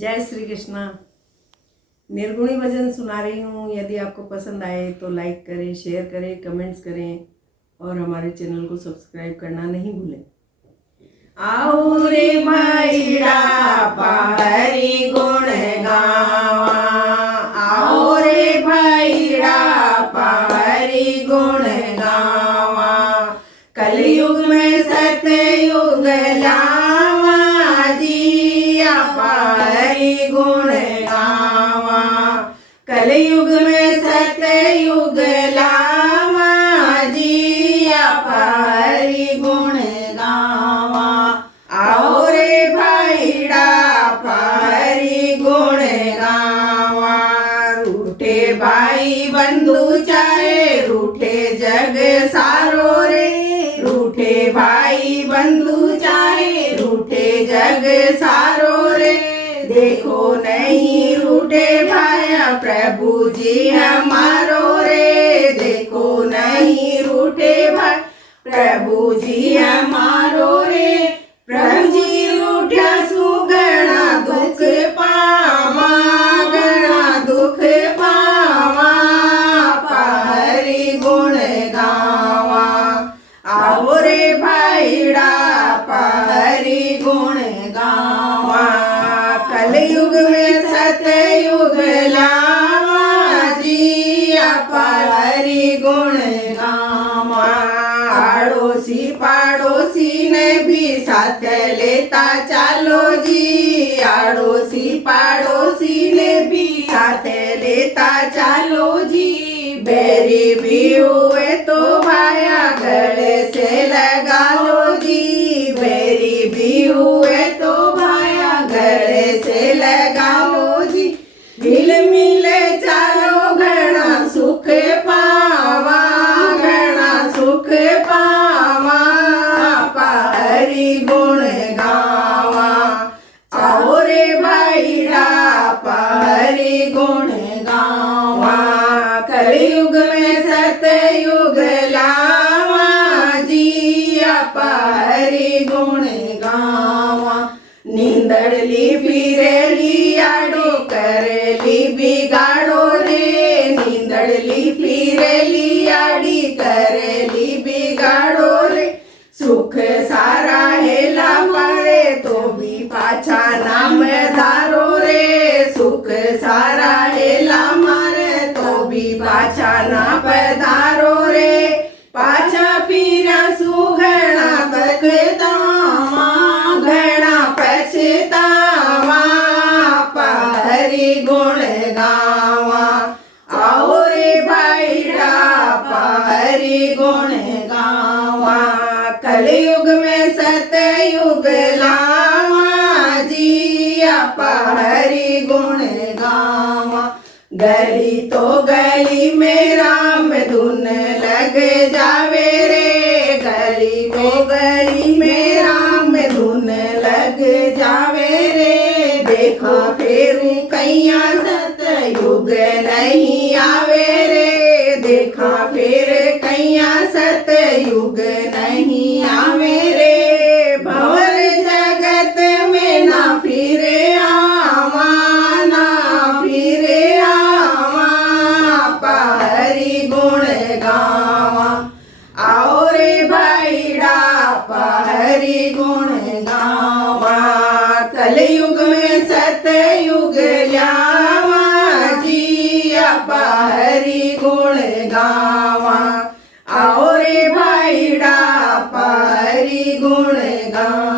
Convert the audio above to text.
जय श्री कृष्णा। निर्गुणी भजन सुना रही हूँ। यदि आपको पसंद आए तो लाइक करें, शेयर करें, कमेंट्स करें और हमारे चैनल को सब्सक्राइब करना नहीं भूलें। आओ रे भाईड़ा हरि गुण गावा, आओ रे भाईड़ा हरि गुण गावा। कलयुग में सतयुग लावा जी, आपा हरि गुण गावा। कलयुग में सतयुग लावा जी, आपा हरि गुण गावा। आओ रे भाईड़ा हरि गुण गावा। रूठे भाई बंधु चाहे रूठे जग सारो रे, रूठे भाई बंधु चाहे रूठे जग सारो रे। देखो नहीं रूठे भाया प्रभु जी हमारो रे, देखो नहीं रूठे भाई प्रभु जी हमारो रे। प्रभु जी रूठा सुगणा दुख पावा, गणा दुख पावा, हरि गुण गावा। आओ रे भाईड़ा हरि गुण गावा। कलयुग में सतयुग लावा जी, आपा हरि गुण गावा। आड़ोसी पाड़ोसी ने भी साथ लेता चालो जी, आड़ोसी पाड़ोसी ने भी साथ लेता चालो जी। बैरी भी हुए तो भाया गले से लगा लो जी, बैरी भी हुए तो भाया गले से लगा लो जी। मिल मिले चालो घना सुख पावा, घना सुख पावा, हरि गुण गावा। आओ रे भाईड़ा हरि गुण गावा। कलयुग में सतयुग लावा जी, आपा हरि गुण गावा। नींदड़ली फिरेली आडो करेली बिगाड़ो रे, नींदड़ली फिरेली आड़ी करेली बिगाड़ो रे। सुख सारा हेला मारे तो भी पाछा नाम धारो रे, सुख सारा हेला मारे तो भी पाछा ना पधारो रे। पाछा फिरा सुघना बकदावा, घना पछतावा, हरि गुण गावा। आओ रे भाईड़ा हरि गुण गावा। कलयुग में सतयुग लावा जी, आपा हरि गुण गावा। गली तो गली में राम धुन लग जावे रे, गली तो गली में राम धुन लग जावे रे। देखो फेरू कैया सतयुग नहीं आवे रे, देखा फिर कैया सतयुग नहीं आवे रे। भंवर जगत में ना फिरे आवा, ना फिरे आवा, हरि गुण गावा। आओ रे भाईड़ा हरि गुण गावा। कलयुग में सतयुग लावा जी, आपा हरि गुण गावा। आओ रे भाईड़ा हरि गुण गावा।